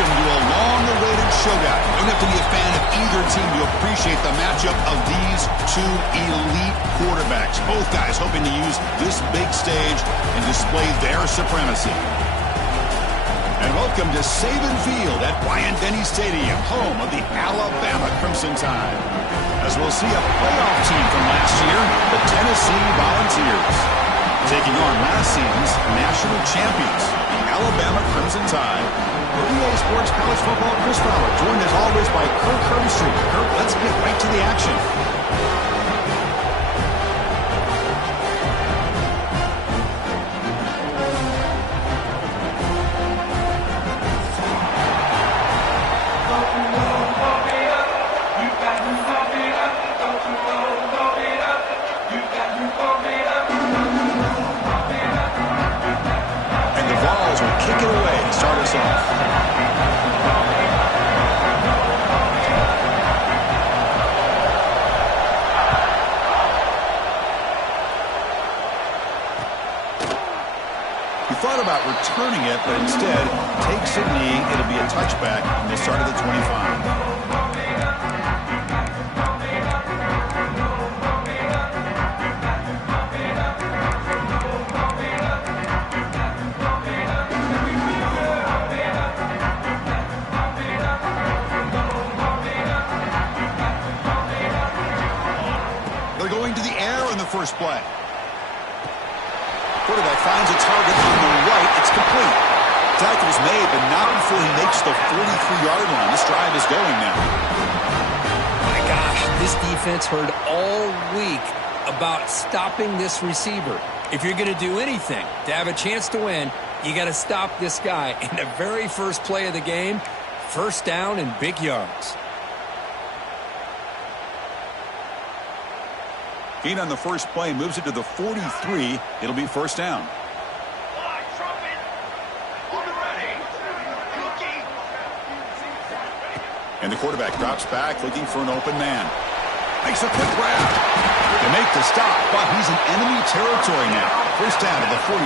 welcome to a long-awaited showdown. You don't have to be a fan of either team to appreciate the matchup of these two elite quarterbacks. Both guys hoping to use this big stage and display their supremacy. And welcome to Saban Field at Bryant-Denny Stadium, home of the Alabama Crimson Tide. As we'll see a playoff team from last year, the Tennessee Volunteers, taking on last season's national champions, the Alabama Crimson Tide. For EA Sports College Football, Chris Fowler, joined as always by Kirk Herbstreit. Kirk, let's get right to the action. Returning it, but instead takes a knee. It'll be a touchback from the start of the 25. They're going to the air in the first play. Quarterback finds a target on the right. It's complete. Tackle's made, but not before he makes the 43-yard line. This drive is going now. My gosh, this defense heard all week about stopping this receiver. If you're going to do anything to have a chance to win, you got to stop this guy. In the very first play of the game, first down and big yards. Gain on the first play moves it to the 43. It'll be first down. And the quarterback drops back looking for an open man. Makes a quick grab. They make the stop, but he's in enemy territory now. First down to the 45.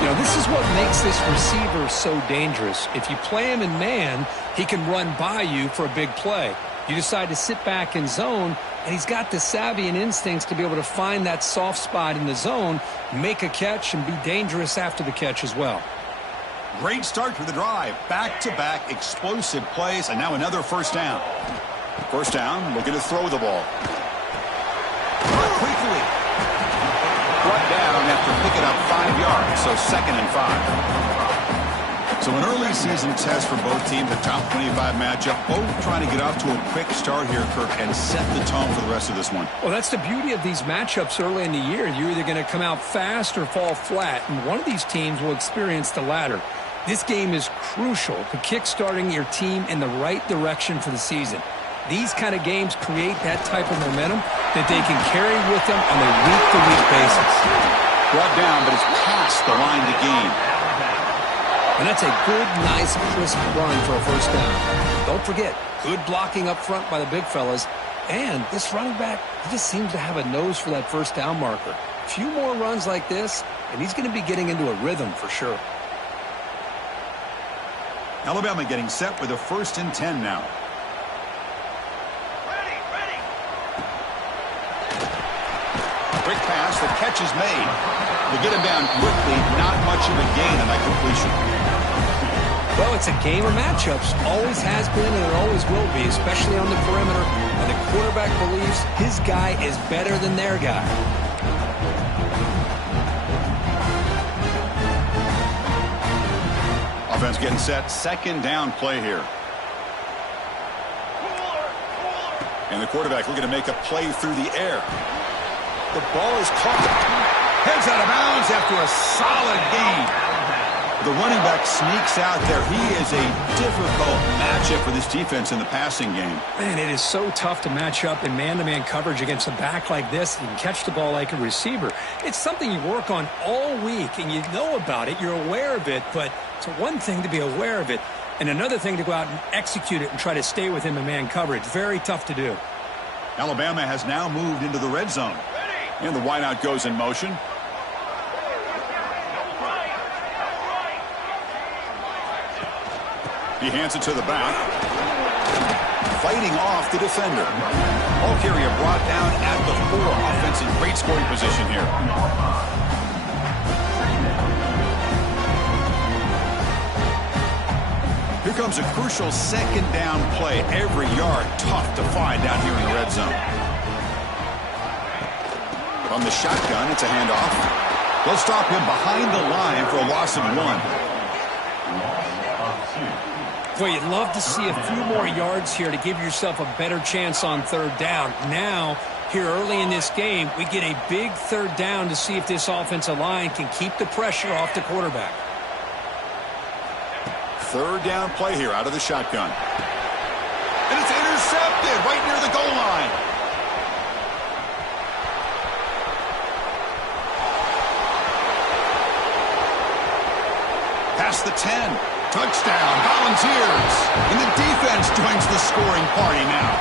You know, this is what makes this receiver so dangerous. If you play him in man, he can run by you for a big play. You decide to sit back in zone, and he's got the savvy and instincts to be able to find that soft spot in the zone, make a catch, and be dangerous after the catch as well. Great start for the drive. Back-to-back explosive plays, and now another first down. First down, looking to throw the ball. Quickly. Brought down after picking up 5 yards, so 2nd and 5. So an early season test for both teams, a top 25 matchup, both trying to get off to a quick start here, Kirk, and set the tone for the rest of this one. Well, that's the beauty of these matchups early in the year. You're either going to come out fast or fall flat, and one of these teams will experience the latter. This game is crucial to kickstarting your team in the right direction for the season. These kind of games create that type of momentum that they can carry with them on a week-to-week basis. Brought down, but it's past the line to gain. And that's a good, nice, crisp run for a first down. Don't forget, good blocking up front by the big fellas. And this running back, he just seems to have a nose for that first down marker. A few more runs like this, and he's going to be getting into a rhythm for sure. Alabama getting set with a 1st and 10 now. Quick pass, the catch is made. They get him down quickly, not much of a gain on that completion. Well, it's a game of matchups. Always has been and it always will be, especially on the perimeter. And the quarterback believes his guy is better than their guy. Offense getting set, 2nd down play here. And the quarterback looking to make a play through the air. The ball is caught. Heads out of bounds after a solid gain. The running back sneaks out there. He is a difficult matchup for this defense in the passing game. Man, it is so tough to match up in man-to-man coverage against a back like this. You can catch the ball like a receiver. It's something you work on all week, and you know about it. You're aware of it, but it's one thing to be aware of it, and another thing to go out and execute it and try to stay with him in man coverage. Very tough to do. Alabama has now moved into the red zone. And the wideout goes in motion. He hands it to the back. Fighting off the defender. Ball carrier brought down at the 4. Offense in great scoring position here. Here comes a crucial second down play. Every yard tough to find down here in the red zone. From the shotgun, it's a handoff. They'll stop him behind the line for a loss of 1. Boy, you'd love to see a few more yards here to give yourself a better chance on third down. Now, here early in this game, we get a big third down to see if this offensive line can keep the pressure off the quarterback. Third down play here out of the shotgun. And it's intercepted right near the goal line. Past the 10. Touchdown, Volunteers. And the defense joins the scoring party now.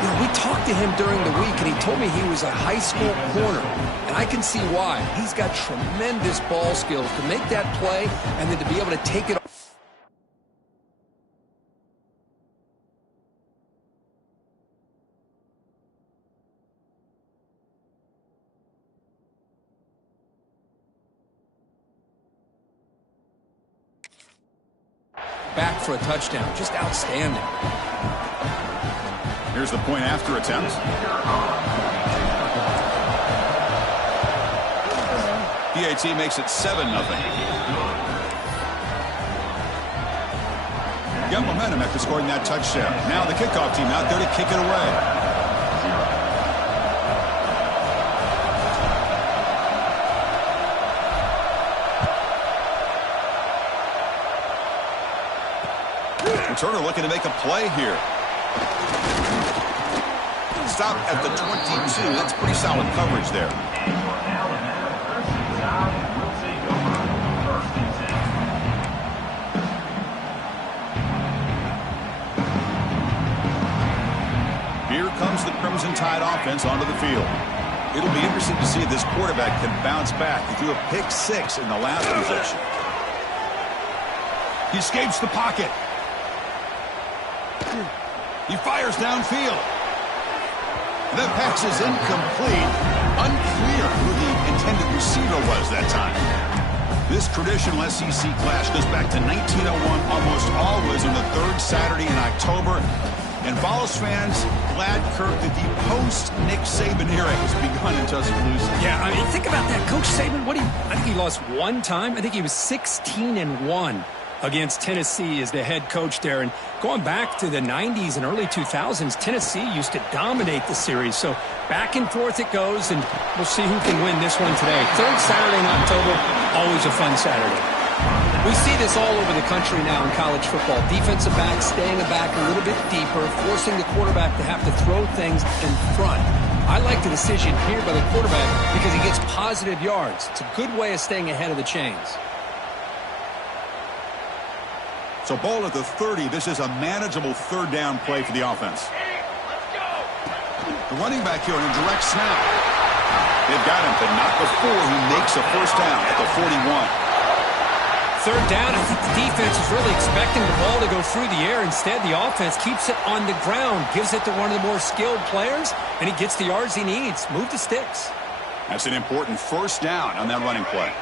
You know, we talked to him during the week, and he told me he was a high school corner. And I can see why. He's got tremendous ball skills to make that play and then to be able to take it. Back for a touchdown. Just outstanding. Here's the point after attempt. PAT makes it 7-0. Got momentum after scoring that touchdown. Now the kickoff team out there to kick it away. Turner looking to make a play here. Stop at the 22. That's pretty solid coverage there. Here comes the Crimson Tide offense onto the field. It'll be interesting to see if this quarterback can bounce back. He threw a pick 6 in the last possession. He escapes the pocket. He fires downfield. That pass is incomplete. Unclear who the intended receiver was that time. This traditional SEC clash goes back to 1901, almost always on the 3rd Saturday in October. And Vols fans glad, Kirk, that the post-Nick Saban era has begun in Tuscaloosa. Yeah, I mean, think about that. Coach Saban, I think he lost one time. I think he was 16-1. Against Tennessee as the head coach there. And going back to the 90s and early 2000s, Tennessee used to dominate the series. So back and forth it goes, and we'll see who can win this one today. 3rd Saturday in October, always a fun Saturday. We see this all over the country now in college football. Defensive backs staying back a little bit deeper, forcing the quarterback to have to throw things in front. I like the decision here by the quarterback because he gets positive yards. It's a good way of staying ahead of the chains. So ball at the 30. This is a manageable third down play for the offense. The running back here on a direct snap. They've got him, but not before he makes a first down at the 41. 3rd down, I think the defense is really expecting the ball to go through the air. Instead, the offense keeps it on the ground, gives it to one of the more skilled players, and he gets the yards he needs. Move the sticks. That's an important first down on that running play.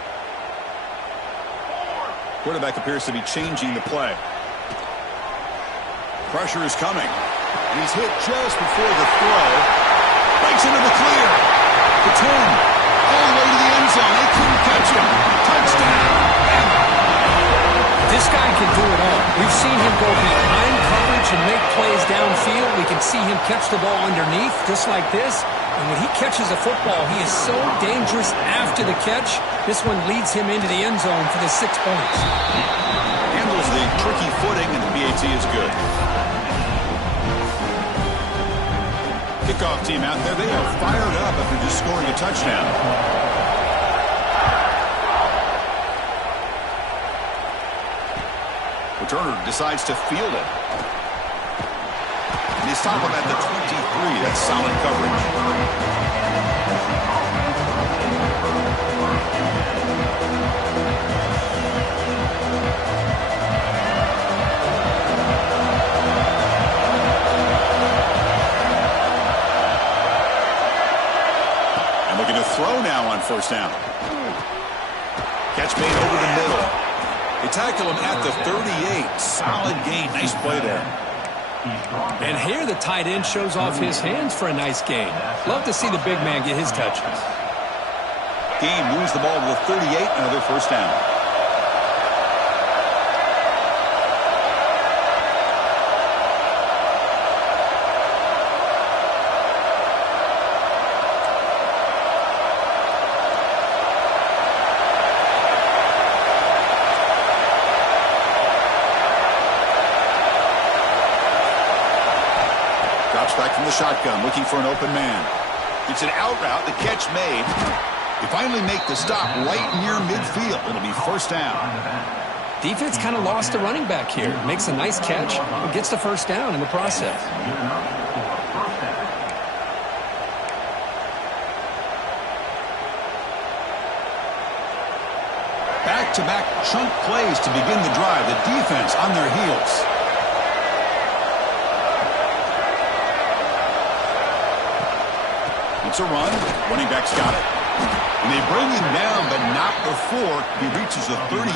Quarterback appears to be changing the play. Pressure is coming. And he's hit just before the throw. Breaks into the clear. The 10. All the way to the end zone. They couldn't catch him. Touchdown. This guy can do it all. We've seen him go behind coverage and make plays downfield. We can see him catch the ball underneath just like this. And when he catches a football, he is so dangerous after the catch. This one leads him into the end zone for the 6 points. Handles the tricky footing, and the PAT is good. Kickoff team out there. They are fired up after just scoring a touchdown. Turner decides to field it. And they stop him at the 23. That's solid coverage. now on first down. Catch made over the middle. They tackle him at the 38. Solid gain. Nice play there. And here the tight end shows off his hands for a nice gain. Love to see the big man get his touches. Game moves the ball to the 38. Another first down. Back from the shotgun, looking for an open man. It's an out route, the catch made. They finally make the stop right near midfield. It'll be first down. Defense kind of lost the running back here. Makes a nice catch and gets the first down in the process. Back-to-back chunk plays to begin the drive. The defense on their heels. It's a run. Running back's got it. And they bring him down, but not before he reaches the 38.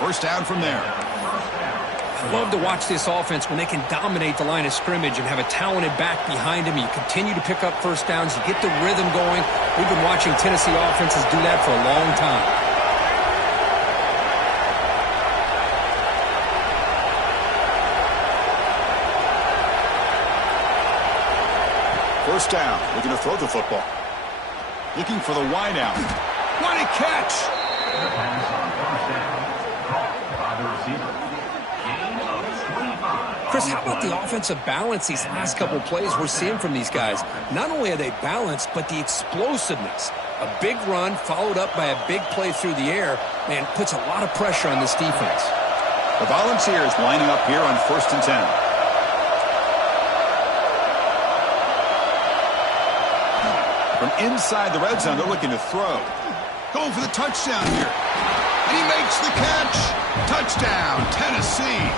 First down from there. I love to watch this offense when they can dominate the line of scrimmage and have a talented back behind him. You continue to pick up first downs. You get the rhythm going. We've been watching Tennessee offenses do that for a long time. First down, looking to throw the football. Looking for the wide out. What a catch! Chris, how about the offensive balance these last couple plays we're seeing from these guys? Not only are they balanced, but the explosiveness. A big run followed up by a big play through the air, man, puts a lot of pressure on this defense. The Volunteers lining up here on 1st and 10. From inside the red zone, they're looking to throw. Going for the touchdown here. And he makes the catch. Touchdown, Tennessee.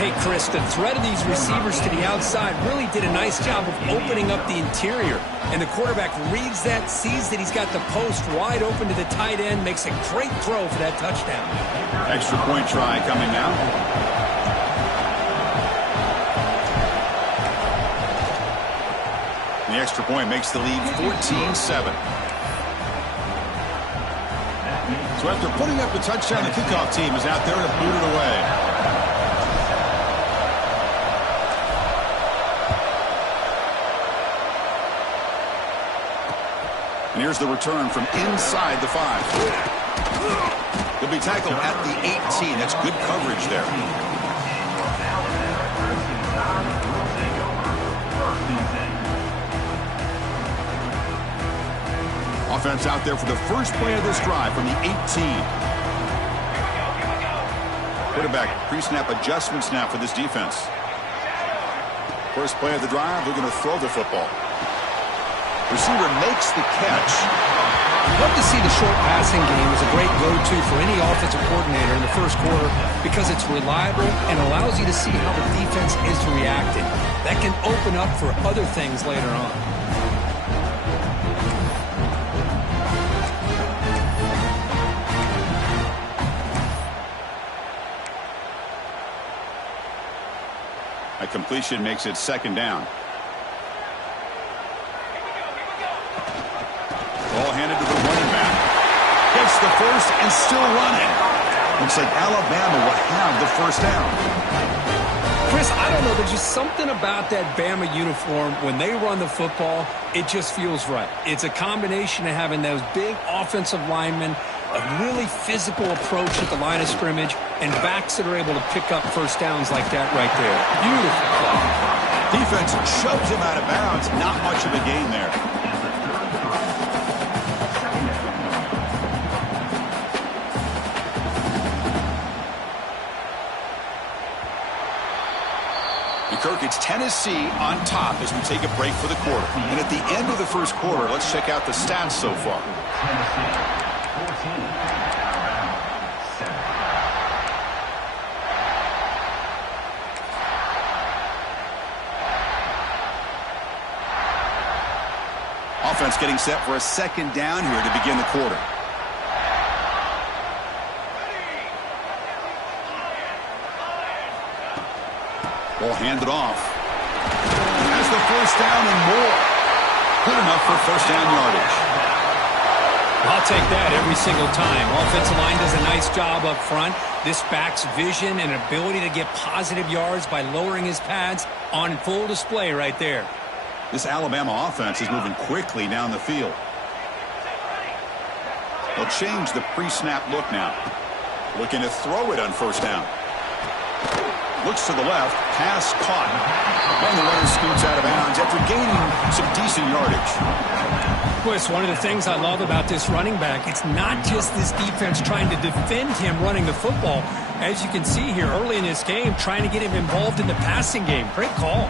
Hey, Chris, the threat of these receivers to the outside really did a nice job of opening up the interior. And the quarterback reads that, sees that he's got the post wide open to the tight end, makes a great throw for that touchdown. Extra point try coming now. The extra point makes the lead 14-7. So after putting up the touchdown, the kickoff team is out there to boot it away. And here's the return from inside the 5. He'll be tackled at the 18. That's good coverage there. Offense out there for the first play of this drive from the 18. Quarterback pre-snap adjustment snap for this defense. First play of the drive, they're going to throw the football. Receiver makes the catch. Love to see the short passing game as a great go-to for any offensive coordinator in the first quarter because it's reliable and allows you to see how the defense is reacting. That can open up for other things later on. A completion makes it second down. Ball handed to the running back. Gets the first and still running. Looks like Alabama will have the first down. Chris, I don't know. There's just something about that Bama uniform. When they run the football, it just feels right. It's a combination of having those big offensive linemen, a really physical approach at the line of scrimmage, and backs that are able to pick up first downs like that right there. Beautiful play. Defense shoves him out of bounds. Not much of a gain there. Kirk, it's Tennessee on top as we take a break for the quarter. And at the end of the first quarter, let's check out the stats so far. offense getting set for a second down here to begin the quarter. Ball handed off. Has the first down and more. Good enough for first down yardage. I'll take that every single time. Offensive line does a nice job up front. This backs vision and ability to get positive yards by lowering his pads on full display right there. This Alabama offense is moving quickly down the field. They'll change the pre-snap look now. Looking to throw it on first down. Looks to the left, pass caught. And the runner scoots out of bounds after gaining some decent yardage. Chris, one of the things I love about this running back, it's not just this defense trying to defend him running the football. As you can see here early in this game, trying to get him involved in the passing game. Great call.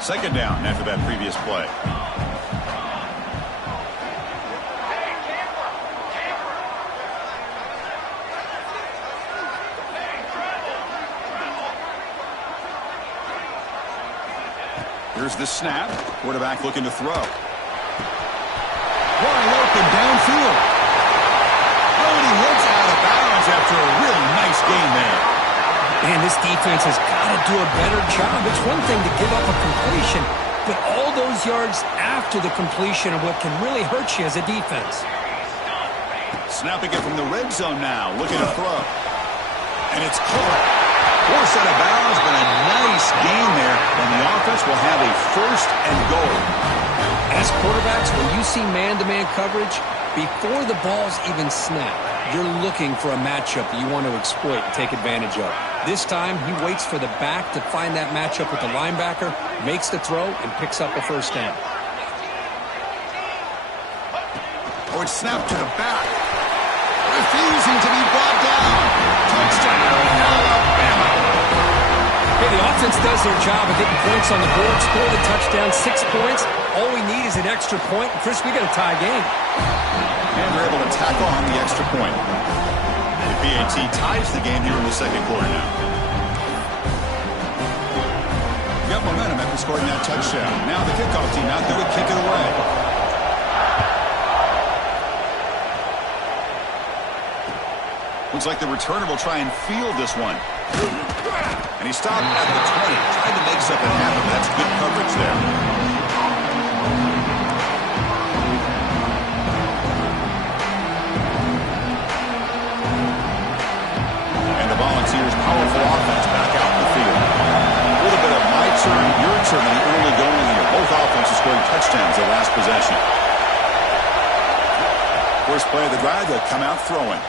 Second down after that previous play. Here's the snap. Quarterback looking to throw. Wide open downfield. Oh, and he heads out of bounds after a really nice gain there. Man, this defense has got to do a better job. It's one thing to give up a completion, but all those yards after the completion are what can really hurt you as a defense. Snapping it from the red zone now. Looking to throw. And it's caught. Forced out of bounds, but a nice gain there. And the offense will have a first and goal. As quarterbacks, when you see man-to-man coverage, before the ball's even snapped, you're looking for a matchup that you want to exploit and take advantage of. This time, he waits for the back to find that matchup with the linebacker, makes the throw, and picks up a first down. Oh, it's snapped to the back. Refusing to be brought down. Touchdown, Alabama. Hey, the offense does their job of getting points on the board. Score the touchdown, 6 points. All we need is an extra point. Chris, we got a tie game. And they're able to tack on the extra point. The PAT ties the game here in the second quarter now. Got momentum after scoring that touchdown. Now the kickoff team out there to kick it away. Looks like the returner will try and field this one. And he stopped at the 20. Tried to make something happen, but that's good coverage there. And the Volunteers' powerful offense back out in the field. A little bit of my turn, your turn in the early going here. Both offenses scoring touchdowns their last possession. First play of the drive, they'll come out throwing.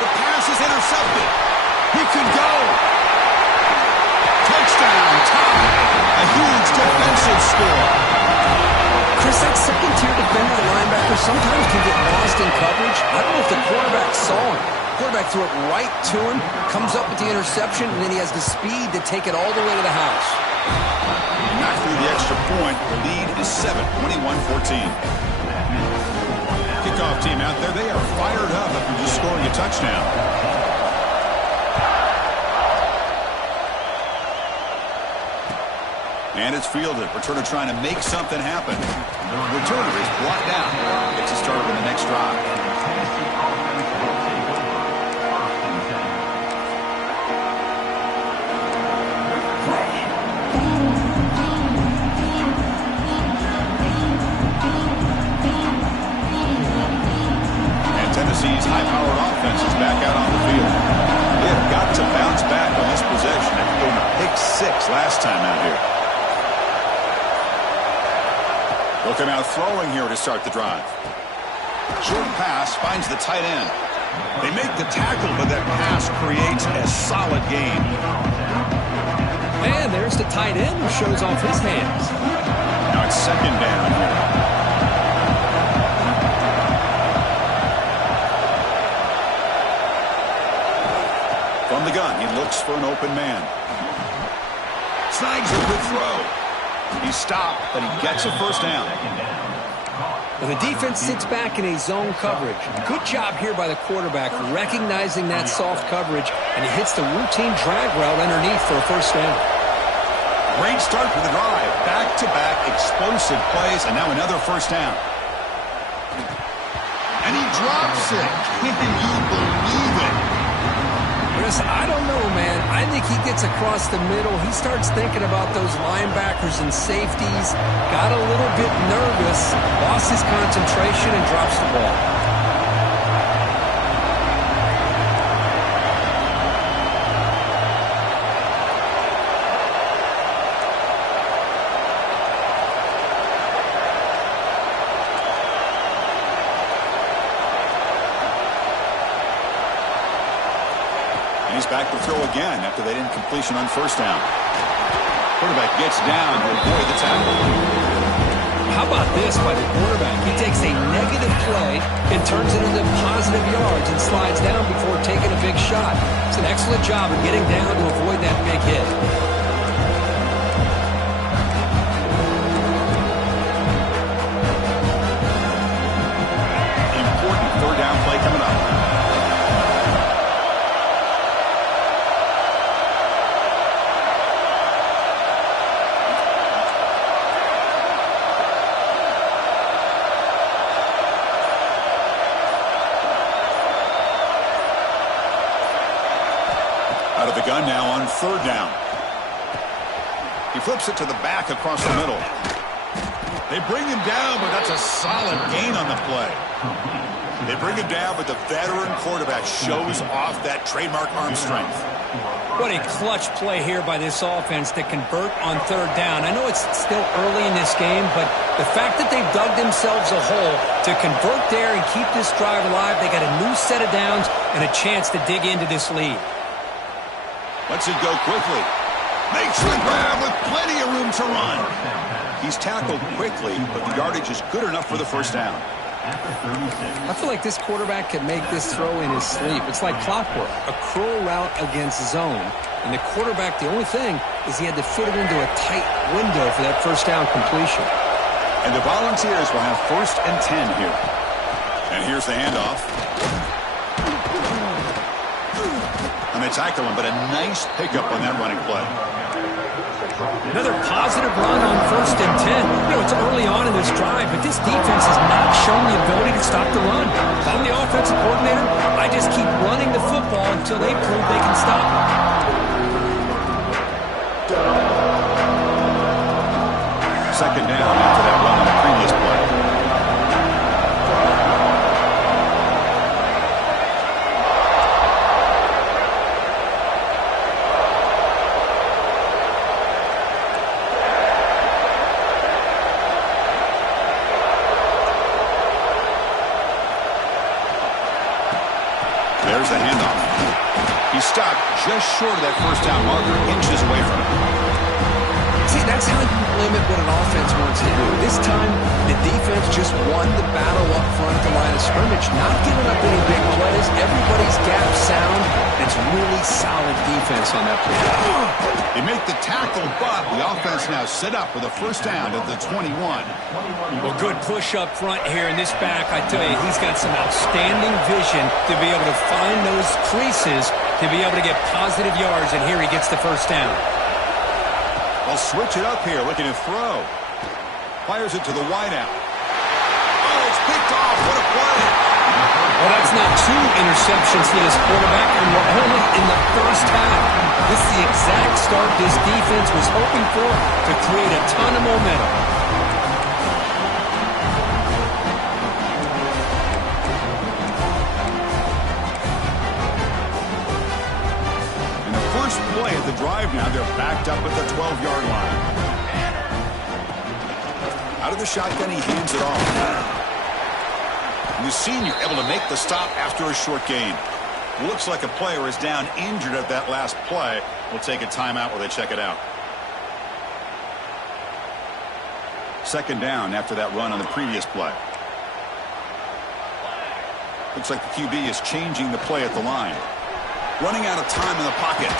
The pass is intercepted. He could go. Touchdown, tie. A huge defensive score. Chris, that second-tier defender, the linebacker, sometimes can get lost in coverage. I don't know if the quarterback saw him. The quarterback threw it right to him, comes up with the interception, and then he has the speed to take it all the way to the house. Not through the extra point. The lead is 7, 21-14. Kickoff team out there, they are fired up after just scoring a touchdown. And it's fielded. Returner trying to make something happen. Returner is brought down. Gets us started with the next drive. Tennessee's high-powered offense is back out on the field. They have got to bounce back on this possession after going a pick 6 last time out here. They'll come out throwing here to start the drive. Short pass finds the tight end. They make the tackle, but that pass creates a solid gain. And there's the tight end who shows off his hands. Now it's second down here. From the gun, he looks for an open man. Snags a good throw. He stopped, but he gets a first down. And the defense sits back in a zone coverage. Good job here by the quarterback, recognizing that soft coverage, and he hits the routine drag route underneath for a first down. Great start for the drive. Back-to-back explosive plays, and now another first down. And he drops it. Can you believe it? Chris, I don't know, man. I think he gets across the middle. He starts thinking about those linebackers and safeties. Got a little bit nervous, lost his concentration, and drops the ball. He's back to throw again after that incompletion on first down. Quarterback gets down to avoid the tackle. How about this by the quarterback? He takes a negative play and turns it into positive yards and slides down before taking a big shot. It's an excellent job of getting down to avoid that big hit. Important third down play coming up. Out of the gun now on third down. He flips it to the back across the middle. They bring him down, but that's a solid gain on the play. They bring him down, but the veteran quarterback shows off that trademark arm strength. What a clutch play here by this offense to convert on third down. I know it's still early in this game, but the fact that they've dug themselves a hole to convert there and keep this drive alive, they got a new set of downs and a chance to dig into this lead. Lets it go quickly. Makes the grab with plenty of room to run. He's tackled quickly, but the yardage is good enough for the first down. I feel like this quarterback could make this throw in his sleep. It's like clockwork, a curl route against zone. And the quarterback, the only thing is he had to fit it into a tight window for that first down completion. And the Volunteers will have 1st and 10 here. And here's the handoff. And they tackle him, but a nice pickup on that running play. Another positive run on 1st and 10. You know, it's early on in this drive, but this defense has not shown the ability to stop the run. If I'm the offensive coordinator, I just keep running the football until they prove they can stop it. Second down after that run on the previous play. There's the handoff. He's stopped just short of that first down marker, inches away from it. See, that's how you limit what an offense wants to do. This time, the defense just won the battle up front at the line of scrimmage, not giving up any big plays. Everybody's gap sound. It's really solid defense on that play. They make the tackle, but the offense now set up with a first down at the 21. Well, good push up front here in this back. I tell you, he's got some outstanding vision to be able to find those creases to be able to get positive yards, and here he gets the first down. I'll switch it up here, looking to throw. Fires it to the wideout. Oh, it's picked off. What a play. Well, that's not 2 interceptions for this quarterback, and we're only in the first half. This is the exact start this defense was hoping for to create a ton of momentum. And the first play of the drive now, they're backed up at the 12-yard line. Out of the shotgun, he hands it off. And the senior able to make the stop after a short gain. Looks like a player is down injured at that last play. We'll take a timeout while they check it out. Second down after that run on the previous play. Looks like the QB is changing the play at the line. Running out of time in the pocket.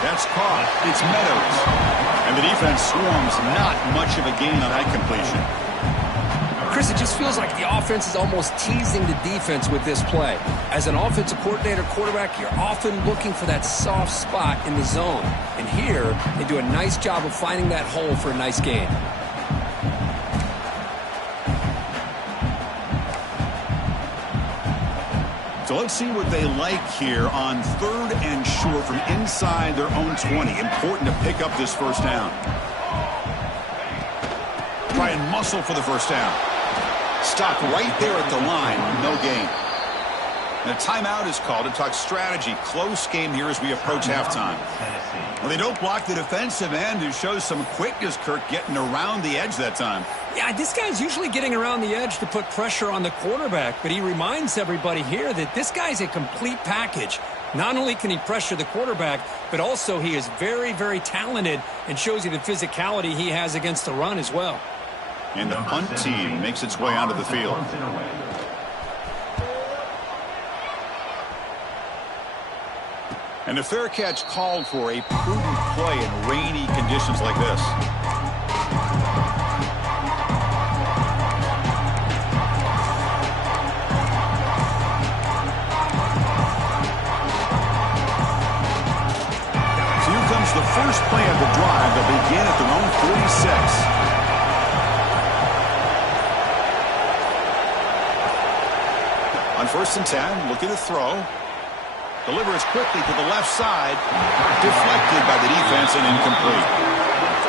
That's caught. It's Meadows. And the defense swarms, not much of a gain on that completion. Chris, it just feels like the offense is almost teasing the defense with this play. As an offensive coordinator, quarterback, you're often looking for that soft spot in the zone. And here, they do a nice job of finding that hole for a nice gain. So let's see what they like here on 3rd and short from inside their own 20. Important to pick up this first down. Try and muscle for the first down. Stop right there at the line. No gain. And a timeout is called to talk strategy. Close game here as we approach halftime. Well, they don't block the defensive end, who shows some quickness, Kirk, getting around the edge that time. Yeah, this guy's usually getting around the edge to put pressure on the quarterback, but he reminds everybody here that this guy's a complete package. Not only can he pressure the quarterback, but also he is very, very talented and shows you the physicality he has against the run as well. And the punt team makes its way onto the field. And a fair catch called for a prudent play in rainy conditions like this. So here comes the first play of the drive. They'll begin at their own 46. On 1st and 10, looking to throw. Delivers quickly to the left side. Deflected by the defense and incomplete.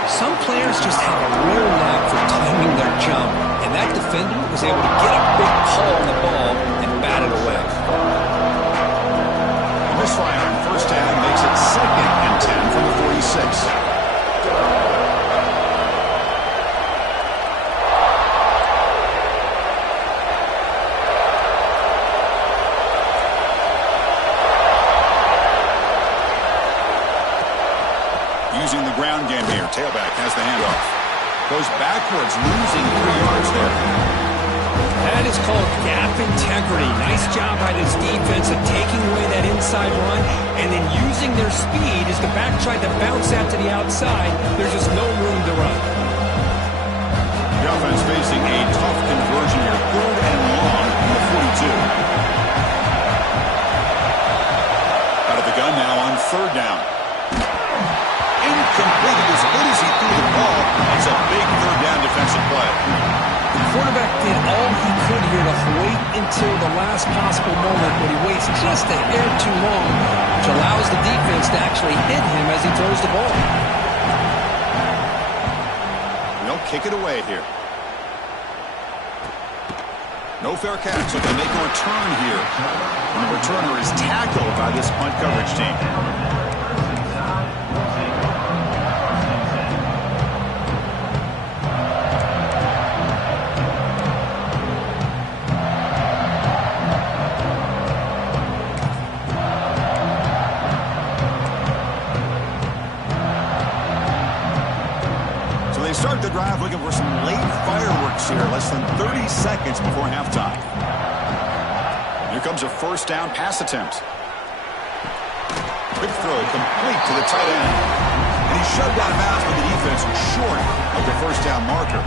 Some players just have a real knack for timing their jump, and that defender was able to get a big pull on the ball and bat it away. A misfire on 1st down makes it 2nd and 10 from the 46. Using the ground game here. Tailback has the handoff. Goes backwards, losing 3 yards there. That is called gap integrity. Nice job by this defense of taking away that inside run and then using their speed as the back tried to bounce out to the outside. There's just no room to run. The offense facing a tough conversion here. 3rd and long from the 42. Out of the gun now on 3rd down. Completed as good as he threw the ball. It's a big 3rd down defensive play. The quarterback did all he could here to wait until the last possible moment, but he waits just a hair too long, which allows the defense to actually hit him as he throws the ball. They'll kick it away here. No fair catch, so they make a return here. And the returner is tackled by this punt coverage team. Start the drive looking for some late fireworks here, less than 30 seconds before halftime. Here comes a 1st down pass attempt. Quick throw complete to the tight end. And he's shoved out of bounds by the defense short of the 1st down marker.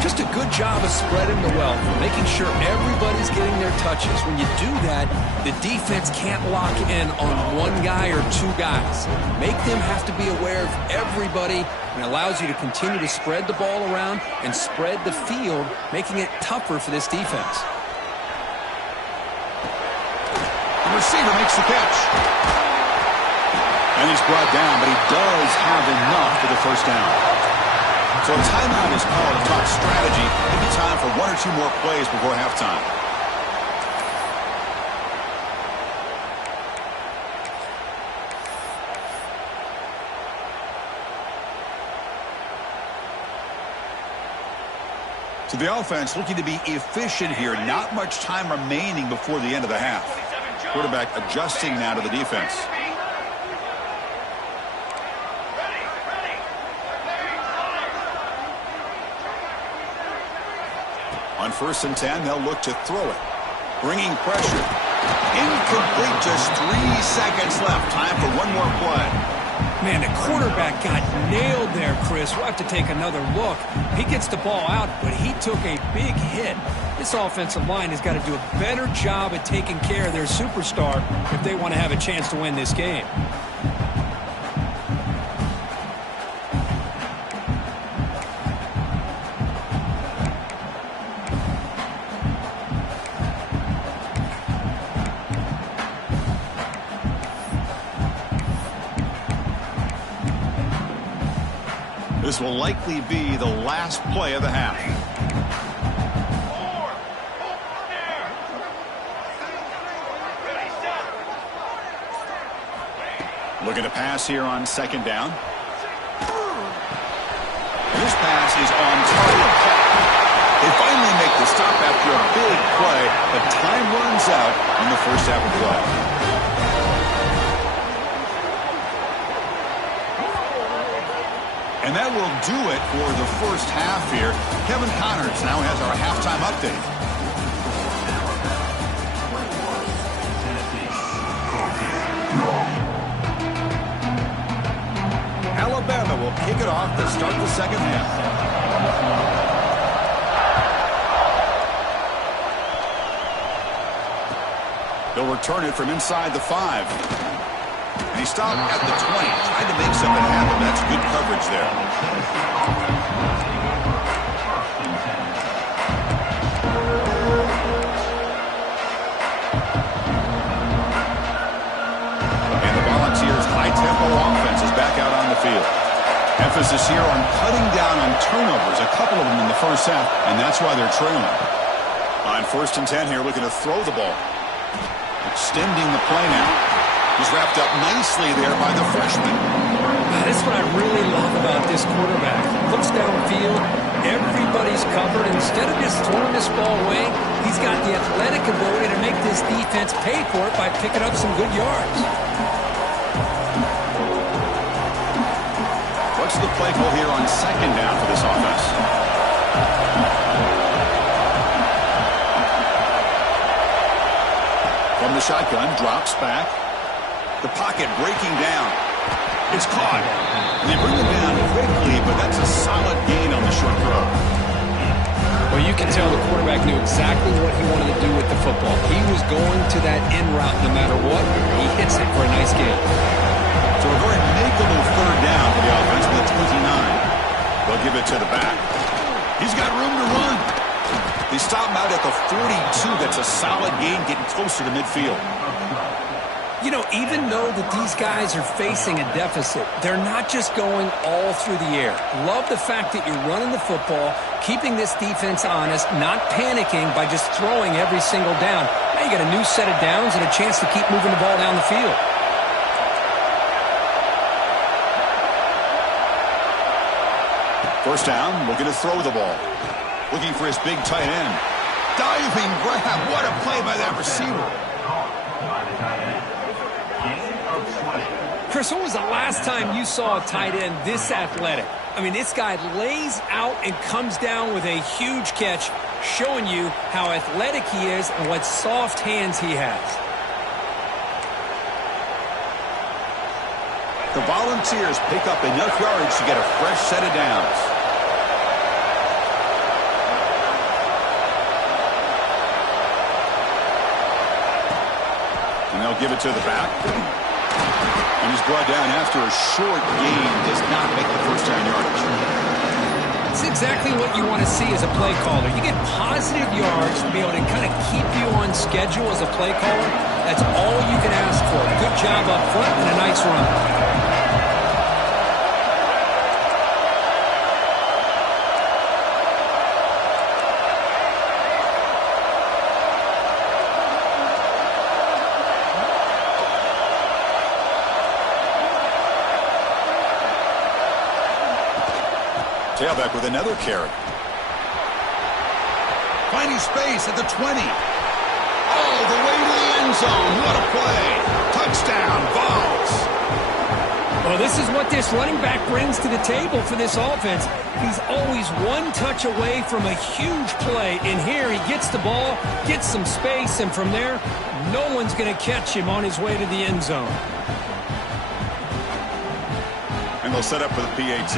Just a good job of spreading the wealth, making sure everybody's getting their touches. When you do that, the defense can't lock in on one guy or 2 guys. Make them have to be aware of everybody, and allows you to continue to spread the ball around and spread the field, making it tougher for this defense. The receiver makes the catch. And he's brought down, but he does have enough for the 1st down. So a timeout is called to talk strategy. Maybe time for 1 or 2 more plays before halftime. So the offense looking to be efficient here. Not much time remaining before the end of the half. Quarterback adjusting now to the defense. On 1st and 10, they'll look to throw it. Bringing pressure. Incomplete, just 3 seconds left. Time for 1 more play. Man, the quarterback got nailed there, Chris. We'll have to take another look. He gets the ball out, but he took a big hit. This offensive line has got to do a better job at taking care of their superstar if they want to have a chance to win this game. This will likely be the last play of the half. Looking to pass here on second down. This pass is on target. They finally make the stop after a big play, but time runs out in the first half of play. And that will do it for the first half here. Kevin Connors now has our halftime update. Alabama will kick it off to start the second half. They'll return it from inside the 5. And he stopped at the 20, tried to make something happen. That's good coverage there. And the Volunteers' high-tempo offense is back out on the field. Emphasis here on cutting down on turnovers, a couple of them in the first half, and that's why they're trailing. On 1st and 10 here, looking to throw the ball. Extending the play now. He's wrapped up nicely there by the freshman. That's what I really love about this quarterback. Looks downfield, everybody's covered. Instead of just throwing this ball away, he's got the athletic ability to make this defense pay for it by picking up some good yards. What's the play call here on second down for this offense? From the shotgun, drops back. The pocket breaking down. It's caught. They bring it down quickly, but that's a solid gain on the short throw. Well, you can tell the quarterback knew exactly what he wanted to do with the football. He was going to that in route no matter what. He hits it for a nice gain. So a very makeable third down for the offense with 29. They'll give it to the back. He's got room to run. They stop him out at the 42. That's a solid gain, getting closer to midfield. You know, even though that these guys are facing a deficit, they're not just going all through the air. Love the fact that you're running the football, keeping this defense honest, not panicking by just throwing every single down. Now you got a new set of downs and a chance to keep moving the ball down the field. First down, looking to throw the ball. Looking for his big tight end. Diving grab. What a play by that receiver. Chris, when was the last time you saw a tight end this athletic? I mean, this guy lays out and comes down with a huge catch, showing you how athletic he is and what soft hands he has. The Volunteers pick up enough yards to get a fresh set of downs. And they'll give it to the back. And he's brought down after a short gain. Does not make the first down yardage. That's exactly what you want to see as a play caller. You get positive yards to be able to kind of keep you on schedule as a play caller. That's all you can ask for. Good job up front and a nice run. Tailback with another carry. Finding space at the 20. All the way to the end zone. What a play. Touchdown, Vols. Well, this is what this running back brings to the table for this offense. He's always one touch away from a huge play. And here he gets the ball, gets some space, and from there, no one's going to catch him on his way to the end zone. And they'll set up for the PAT.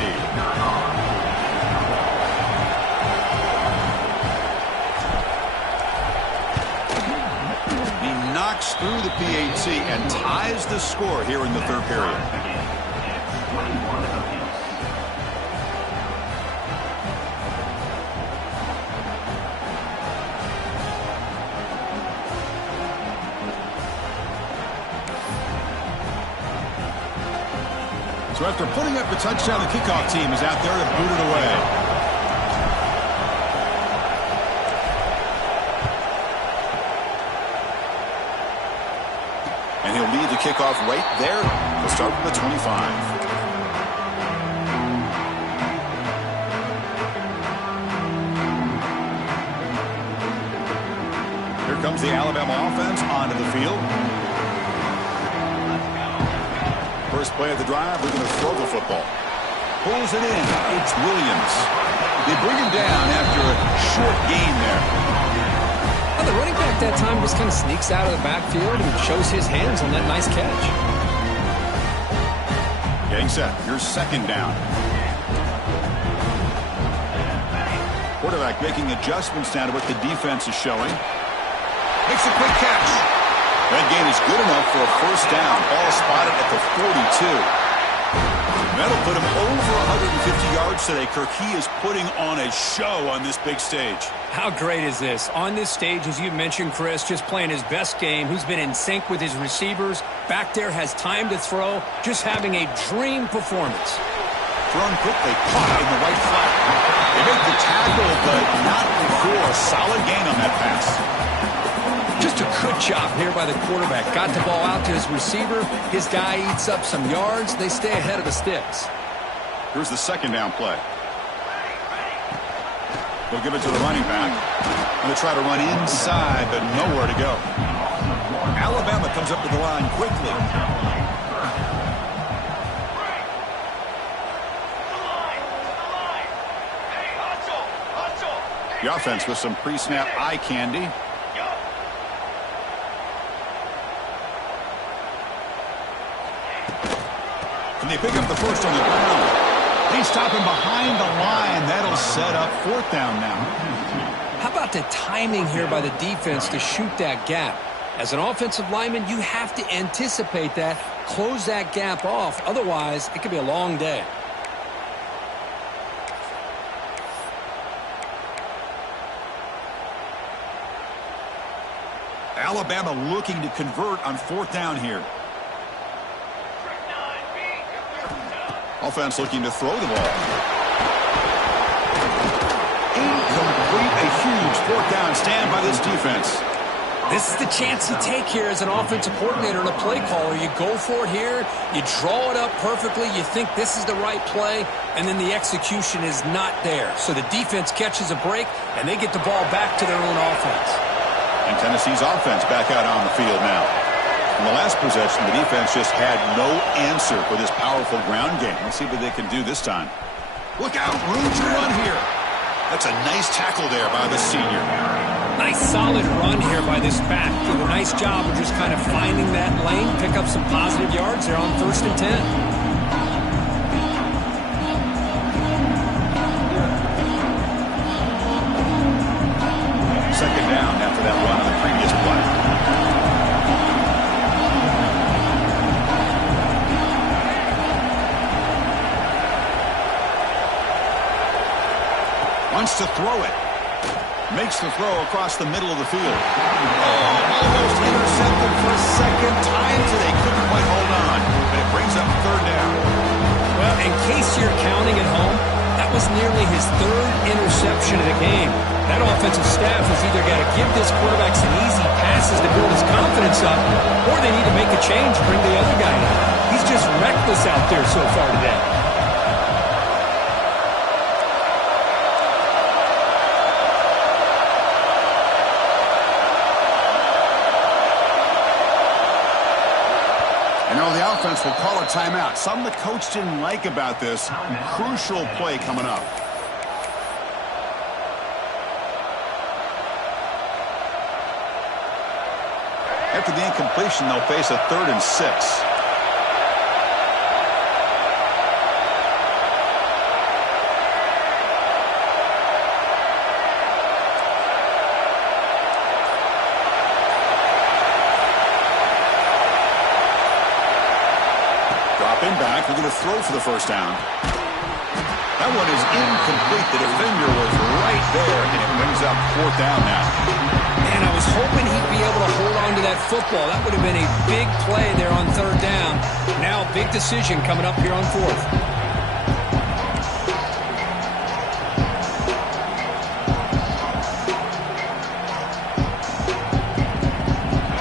He knocks through the PAT and ties the score here in the third period. So after putting up the touchdown, the kickoff team is out there to boot it away. And he'll lead the kickoff right there. He'll start from the 25. Here comes the Alabama offense onto the field. First play of the drive, we're going to throw the football. Pulls it in. It's Williams. They bring him down after a short gain there. Well, the running back that time just kind of sneaks out of the backfield and shows his hands on that nice catch. Getting set. Here's second down. Quarterback making adjustments now to what the defense is showing. Makes a quick catch. That gain is good enough for a first down. Ball spotted at the 42. That'll put him over 150 yards today. Kirk, he is putting on a show on this big stage. How great is this? On this stage, as you mentioned, Chris, just playing his best game. He's been in sync with his receivers. Back there, has time to throw. Just having a dream performance. Thrown quickly, caught in the right flat. They make the tackle, but not before. A solid gain on that pass. Just a good job here by the quarterback. Got the ball out to his receiver. His guy eats up some yards. They stay ahead of the sticks. Here's the second down play. They'll give it to the running back. Going to try to run inside, but nowhere to go. Alabama comes up to the line quickly. The offense with some pre-snap eye candy. And they pick up the first on the ground. They stop him behind the line. That'll set up fourth down now. How about the timing here by the defense to shoot that gap? As an offensive lineman, you have to anticipate that, close that gap off. Otherwise, it could be a long day. Alabama looking to convert on fourth down here. Offense looking to throw the ball. Incomplete. A huge fourth down stand by this defense. This is the chance you take here as an offensive coordinator and a play caller. You go for it here. You draw it up perfectly. You think this is the right play, and then the execution is not there. So the defense catches a break, and they get the ball back to their own offense. And Tennessee's offense back out on the field now. In the last possession, the defense just had no answer for this powerful ground game. Let's see what they can do this time. Look out, room to run here. That's a nice tackle there by the senior. Nice solid run here by this back. Did a nice job of just kind of finding that lane, pick up some positive yards there on 1st and 10. Second down after that run on the previous play. Wants to throw it. Makes the throw across the middle of the field. Oh, almost intercepted for a second time today. Couldn't quite hold on. But it brings up third down. Well, in case you're counting at home, that was nearly his third interception of the game. That offensive staff has either got to give this quarterback some easy passes to build his confidence up, or they need to make a change and bring the other guy in. He's just reckless out there so far today. The offense will call a timeout. Something the coach didn't like about this. Crucial play coming up. After the incompletion, they'll face a 3rd and 6. Spin back, looking to throw for the first down. That one is incomplete. The defender was right there, and it brings up fourth down now. And I was hoping he'd be able to hold on to that football. That would have been a big play there on third down. Now, big decision coming up here on fourth.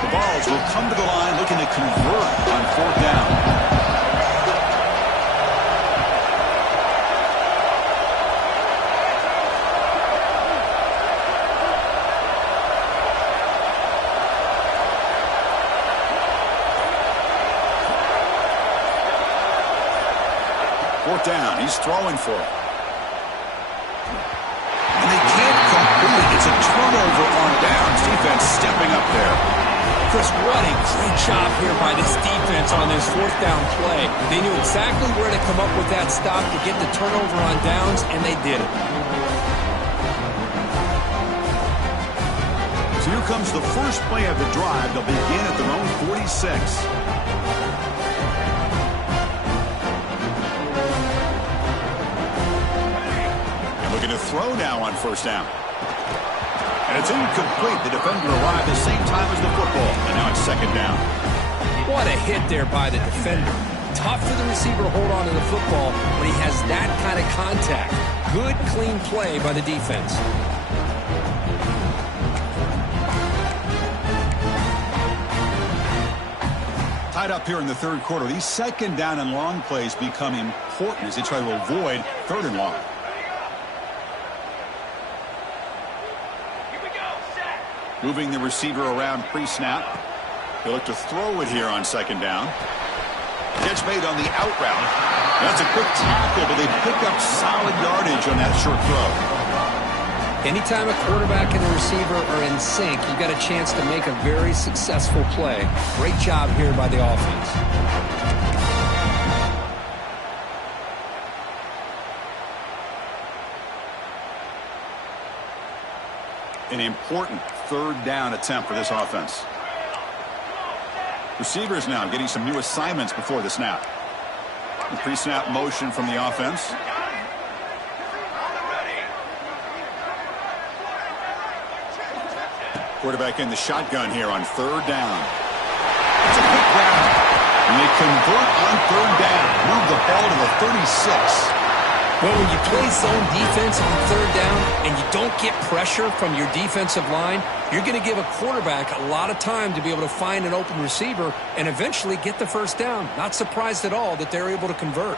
The Vols will come to the line looking to convert on fourth down. Fourth down. He's throwing for it. And they can't complete it. It's a turnover on downs. Defense stepping up there. Chris, what a great job here by this defense on this fourth down play. They knew exactly where to come up with that stop to get the turnover on downs, and they did it. So here comes the first play of the drive. They'll begin at their own 46. Looking to throw now on first down. And it's incomplete. The defender arrived the same time as the football. And now it's second down. What a hit there by the defender. Tough for the receiver to hold on to the football when he has that kind of contact. Good, clean play by the defense. Tied up here in the third quarter. These second down and long plays become important as they try to avoid third and long. Moving the receiver around pre-snap. He'll look to throw it here on second down. Catch made on the out route. That's a quick tackle, but they pick up solid yardage on that short throw. Anytime a quarterback and a receiver are in sync, you've got a chance to make a very successful play. Great job here by the offense. An important third down attempt for this offense. Receivers now getting some new assignments before the snap. The pre-snap motion from the offense. Quarterback in the shotgun here on third down. It's a quick grab. And they convert on third down. Move the ball to the 36. Well, when you play zone defense on third down and you don't get pressure from your defensive line, you're going to give a quarterback a lot of time to be able to find an open receiver and eventually get the first down. Not surprised at all that they're able to convert.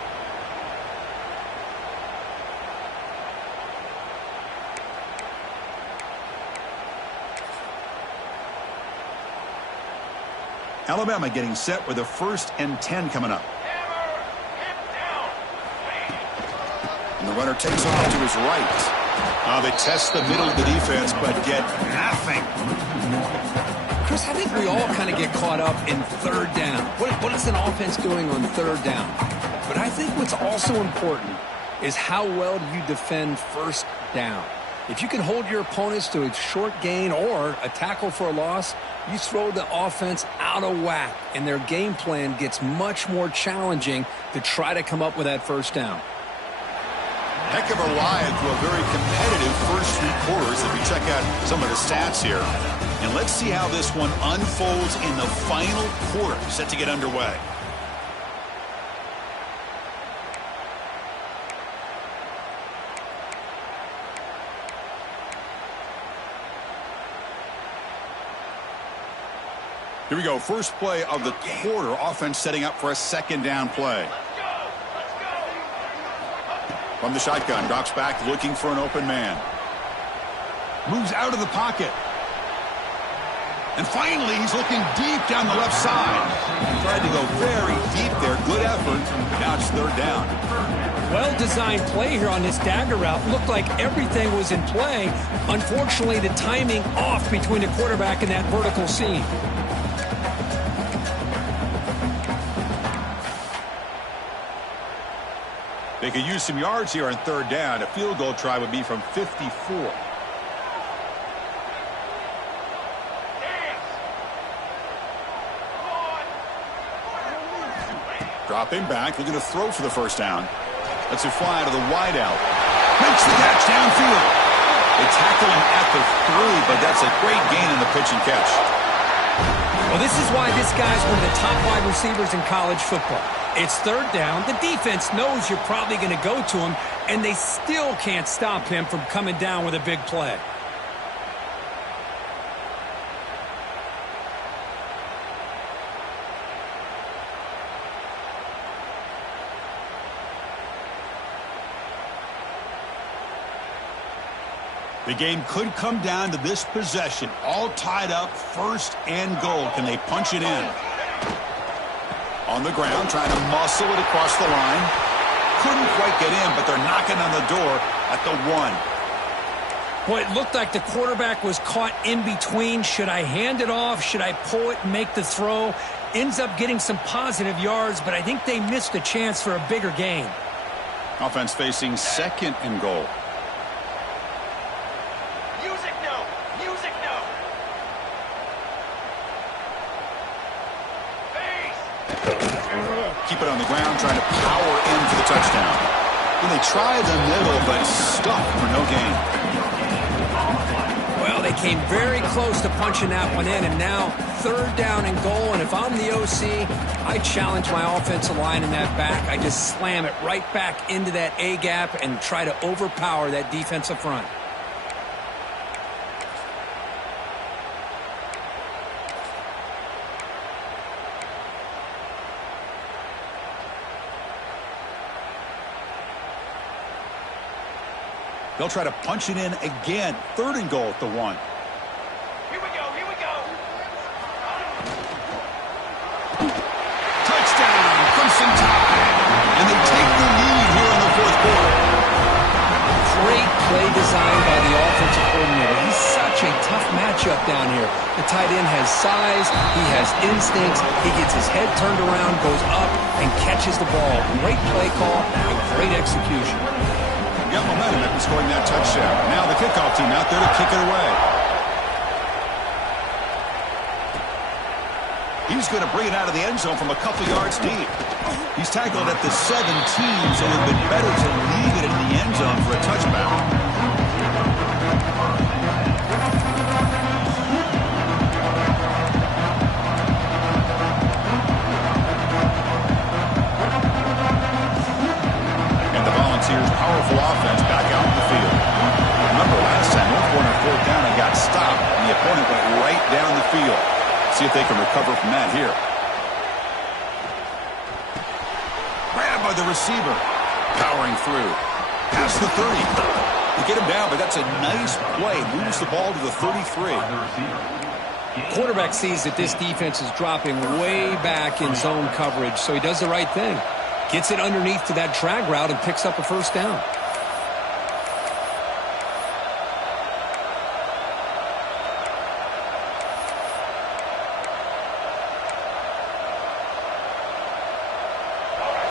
Alabama getting set with a 1st and 10 coming up. And the runner takes off to his right. They test the middle of the defense, but get nothing. Chris, I think we all kind of get caught up in third down. What is an offense doing on third down? But I think what's also important is how well do you defend first down. If you can hold your opponents to a short gain or a tackle for a loss, you throw the offense out of whack, and their game plan gets much more challenging to try to come up with that first down. Heck of a ride through a very competitive first 3 quarters if you check out some of the stats here. And let's see how this one unfolds in the final quarter, set to get underway. Here we go. First play of the quarter. Offense setting up for a second down play. From the shotgun, drops back looking for an open man. Moves out of the pocket. And finally, he's looking deep down the left side. Tried to go very deep there. Good effort. Now it's third down. Well-designed play here on this dagger route. Looked like everything was in play. Unfortunately, the timing off between the quarterback and that vertical seam. They could use some yards here on third down. A field goal try would be from 54. Dropping back, looking to throw for the first down. Lets it fly to the wideout. Makes the catch downfield. They tackle him at the 3, but that's a great gain in the pitch and catch. Well, this is why this guy's one of the top wide receivers in college football. It's third down. The defense knows you're probably going to go to him, and they still can't stop him from coming down with a big play. The game could come down to this possession. All tied up, first and goal. Can they punch it in? On the ground, trying to muscle it across the line. Couldn't quite get in, but they're knocking on the door at the 1. Boy, it looked like the quarterback was caught in between. Should I hand it off? Should I pull it and make the throw? Ends up getting some positive yards, but I think they missed a chance for a bigger gain. Offense facing second and goal. Keep it on the ground, trying to power in for the touchdown. And they tried the middle, but stuck for no gain. Well, they came very close to punching that one in, and now third down and goal. And if I'm the OC, I challenge my offensive line in that back. I just slam it right back into that A gap and try to overpower that defensive front. They'll try to punch it in again. Third and goal at the 1. Here we go, here we go. Touchdown, Crimson Tide. And they take the lead here in the fourth quarter. Great play design by the offensive coordinator. He's such a tough matchup down here. The tight end has size, he has instincts, he gets his head turned around, goes up, and catches the ball. Great play call and great execution. Got momentum after scoring that touchdown. Now the kickoff team out there to kick it away. He's going to bring it out of the end zone from a couple yards deep. He's tackled at the 17, so it would have been better to leave it in the end zone for a touchback. Powerful offense back out in the field. Remember last time, one corner fourth down and got stopped, and the opponent went right down the field. See if they can recover from that here. Grabbed by the receiver. Powering through. Past the 30. They get him down, but that's a nice play. Moves the ball to the 33. Quarterback sees that this defense is dropping way back in zone coverage, so he does the right thing. Gets it underneath to that drag route and picks up a first down.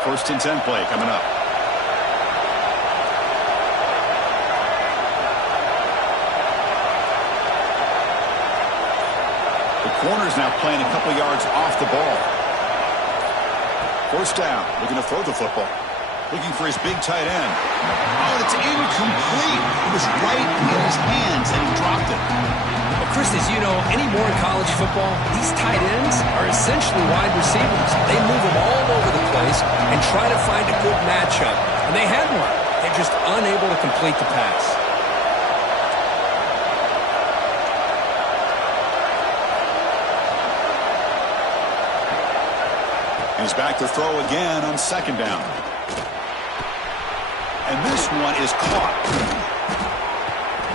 First and 10 play coming up. The corner's now playing a couple yards off the ball. First down, looking to throw the football. Looking for his big tight end. Oh, it's incomplete. It was right in his hands, and he dropped it. Well, Chris, as you know, anymore in college football, these tight ends are essentially wide receivers. They move them all over the place and try to find a good matchup. And they had one. They're just unable to complete the pass. He's back to throw again on second down. And this one is caught.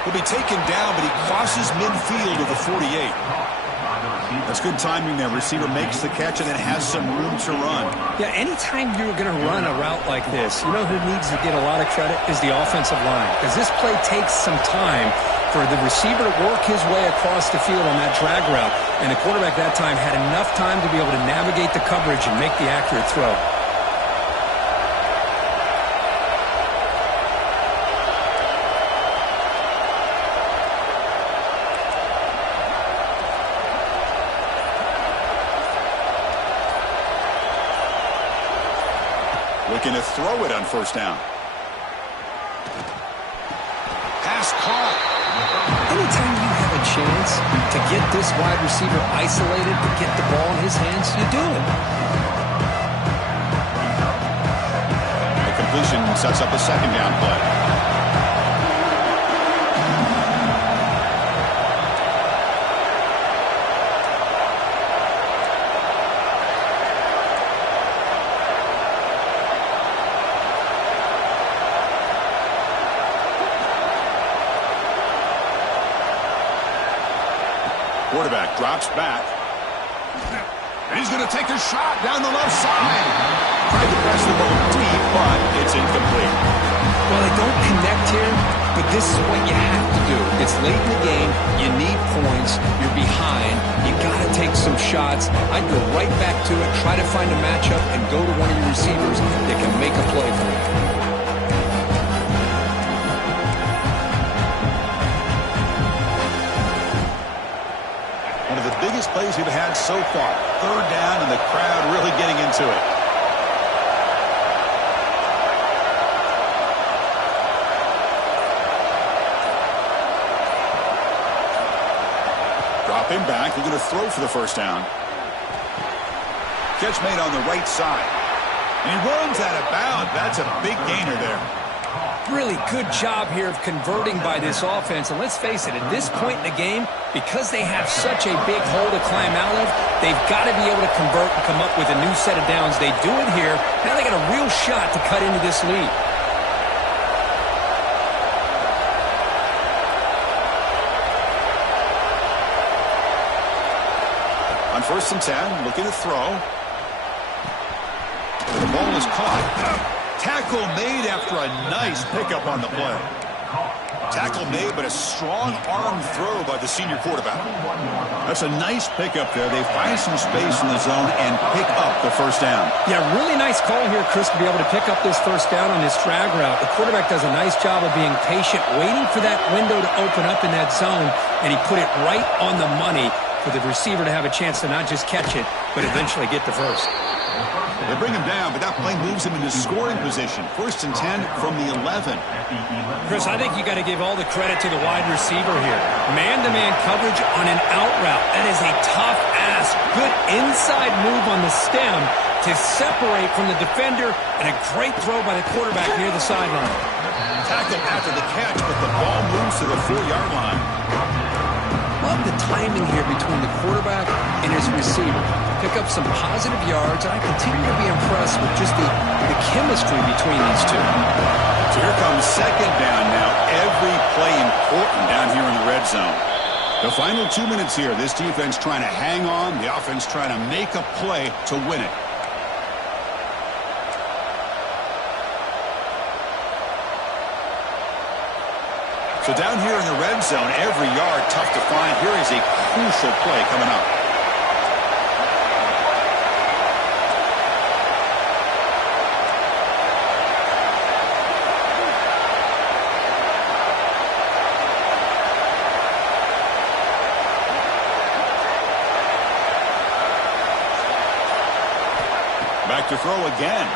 He'll be taken down, but he crosses midfield to the 48. That's good timing there. Receiver makes the catch and then has some room to run. Yeah, anytime you're going to run a route like this, you know who needs to get a lot of credit is the offensive line. Because this play takes some time for the receiver to work his way across the field on that drag route. And the quarterback that time had enough time to be able to navigate the coverage and make the accurate throw. Looking to throw it on first down. Pass caught. Anytime you have a chance to get this wide receiver isolated, to get the ball in his hands, you do it. The completion sets up a second down play. Quarterback drops back. And he's going to take a shot down the left side. Tried to press the ball deep, but it's incomplete. Well, they don't connect here, but this is what you have to do. It's late in the game. You need points. You're behind. You got to take some shots. I'd go right back to it, try to find a matchup, and go to one of your receivers that can make a play for you. Biggest plays we've had so far. Third down and the crowd really getting into it. Drop him back. We're going to throw for the first down. Catch made on the right side. And he runs out of bounds. That's a big gainer there. Really good job here of converting by this offense. And let's face it, at this point in the game, because they have such a big hole to climb out of, they've got to be able to convert and come up with a new set of downs. They do it here. Now they got a real shot to cut into this lead. On 1st and 10, looking to throw. The ball is caught. Tackle made after a nice pickup on the play. Tackle made, but a strong arm throw by the senior quarterback. That's a nice pickup there. They find some space in the zone and pick up the first down. Yeah, really nice call here, Chris, to be able to pick up this first down on this drag route. The quarterback does a nice job of being patient, waiting for that window to open up in that zone, and he put it right on the money for the receiver to have a chance to not just catch it, but eventually get the first. They bring him down, but that play moves him into scoring position. 1st and 10 from the 11. Chris, I think you got to give all the credit to the wide receiver here. Man-to-man coverage on an out route. That is a tough ask. Good inside move on the stem to separate from the defender, and a great throw by the quarterback near the sideline. Tackle after the catch, but the ball moves to the 4-yard line. Love the timing here between the quarterback and his receiver. Pick up some positive yards, and I continue to be impressed with just the chemistry between these two. So here comes second down now. Every play important down here in the red zone. The final 2 minutes here. This defense trying to hang on. The offense trying to make a play to win it. So down here in the red zone, every yard tough to find. Here is a crucial play coming up. Back to throw again.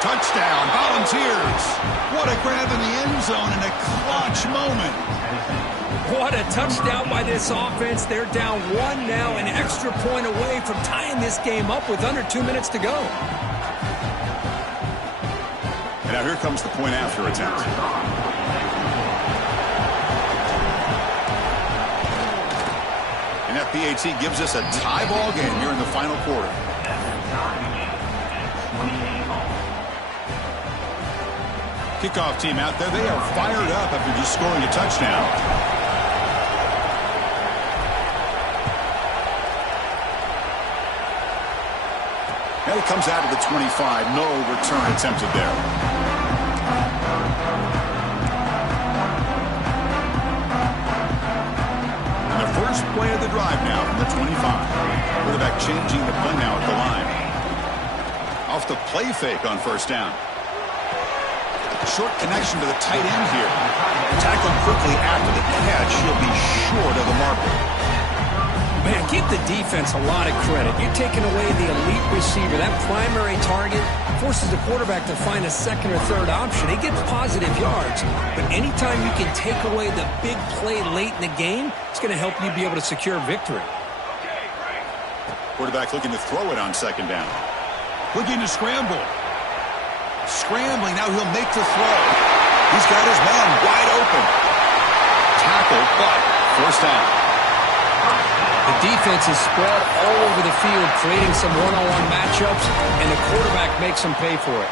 Touchdown, Volunteers. What a grab in the end zone in a clutch moment. What a touchdown by this offense. They're down 1 now, an extra point away from tying this game up with under 2 minutes to go. And now here comes the point after attempt. And that PAT gives us a tie ball game here in the final quarter. Kickoff team out there. They are fired up after just scoring a touchdown. And it comes out of the 25. No return attempted there. And the first play of the drive now from the 25. Quarterback changing the play now at the line. Off the play fake on first down. Short connection to the tight end here. Tackled quickly after the catch. He'll be short of the marker. Man, give the defense a lot of credit. You're taking away the elite receiver. That primary target forces the quarterback to find a second or third option. He gets positive yards, but anytime you can take away the big play late in the game, it's going to help you be able to secure victory. Quarterback looking to throw it on second down. Looking to scramble. Scrambling, now he'll make the throw. He's got his man wide open. Tackle, but first down. The defense is spread all over the field, creating some one-on-one matchups, and the quarterback makes them pay for it.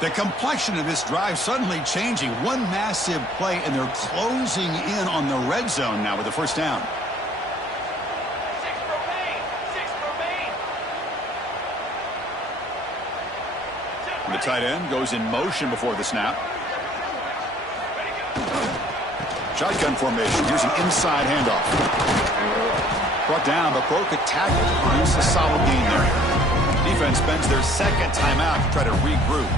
The complexion of this drive suddenly changing. One massive play, and they're closing in on the red zone now with the first down. The tight end goes in motion before the snap. Shotgun formation. Here's an inside handoff. Brought down, but broke a tackle. Produce a solid gain there. Defense spends their second timeout to try to regroup.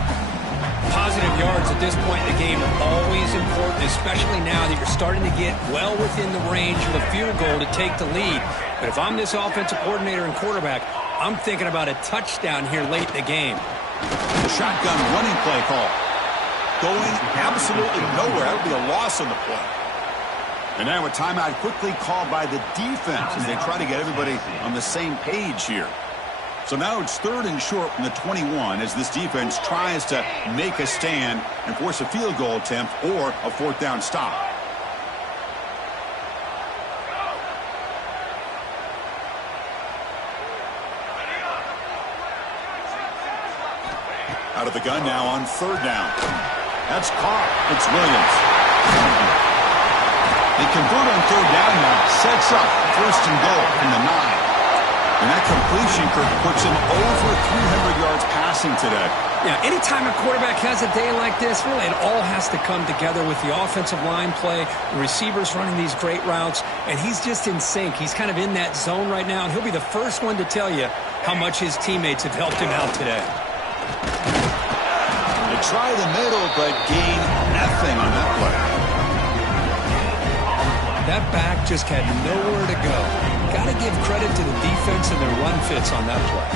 Positive yards at this point in the game are always important, especially now that you're starting to get well within the range of a field goal to take the lead. But if I'm this offensive coordinator and quarterback, I'm thinking about a touchdown here late in the game. Shotgun running play call. Going absolutely nowhere. That would be a loss on the play. And now a timeout quickly called by the defense as they try to get everybody on the same page here. So now it's 3rd and short from the 21 as this defense tries to make a stand and force a field goal attempt or a 4th down stop. Out of the gun now on 3rd down. That's caught. It's Williams. They convert on 3rd down now. Sets up 1st and goal from the 9. And that completion, Kirk, puts him over 300 yards passing today. Yeah, anytime a quarterback has a day like this, really it all has to come together with the offensive line play, the receivers running these great routes, and he's just in sync. He's kind of in that zone right now, and he'll be the first one to tell you how much his teammates have helped him out today. They try the middle, but gain nothing on that play. That back just had nowhere to go. Got to give credit to the defense and their run fits on that play.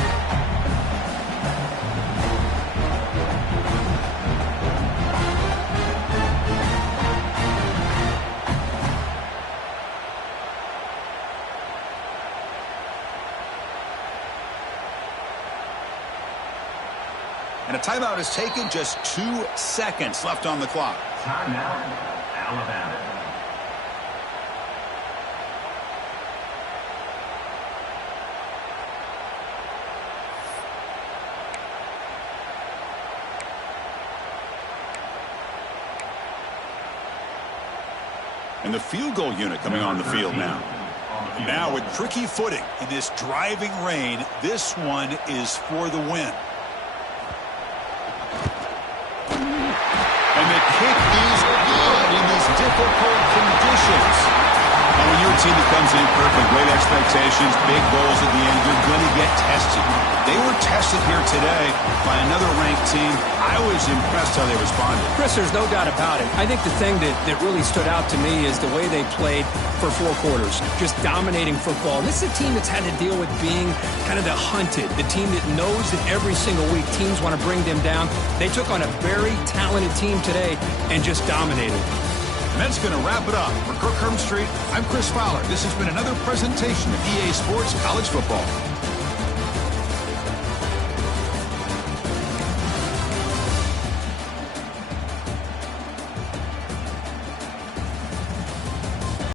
And a timeout is taken, just 2 seconds left on the clock. Timeout, Alabama. And the field goal unit coming on the field now. Now with tricky footing in this driving rain, this one is for the win. And the kick is good in these difficult conditions. And when you're a team that comes in perfect, great expectations, big goals at the end, you're going to get tested. They were tested here today by another ranked team. I was impressed how they responded. Chris, there's no doubt about it. I think the thing that really stood out to me is the way they played for 4 quarters, just dominating football. And this is a team that's had to deal with being kind of the hunted, the team that knows that every single week teams want to bring them down. They took on a very talented team today and just dominated. And that's going to wrap it up. For Kirk Street, I'm Chris Fowler. This has been another presentation of EA Sports College Football.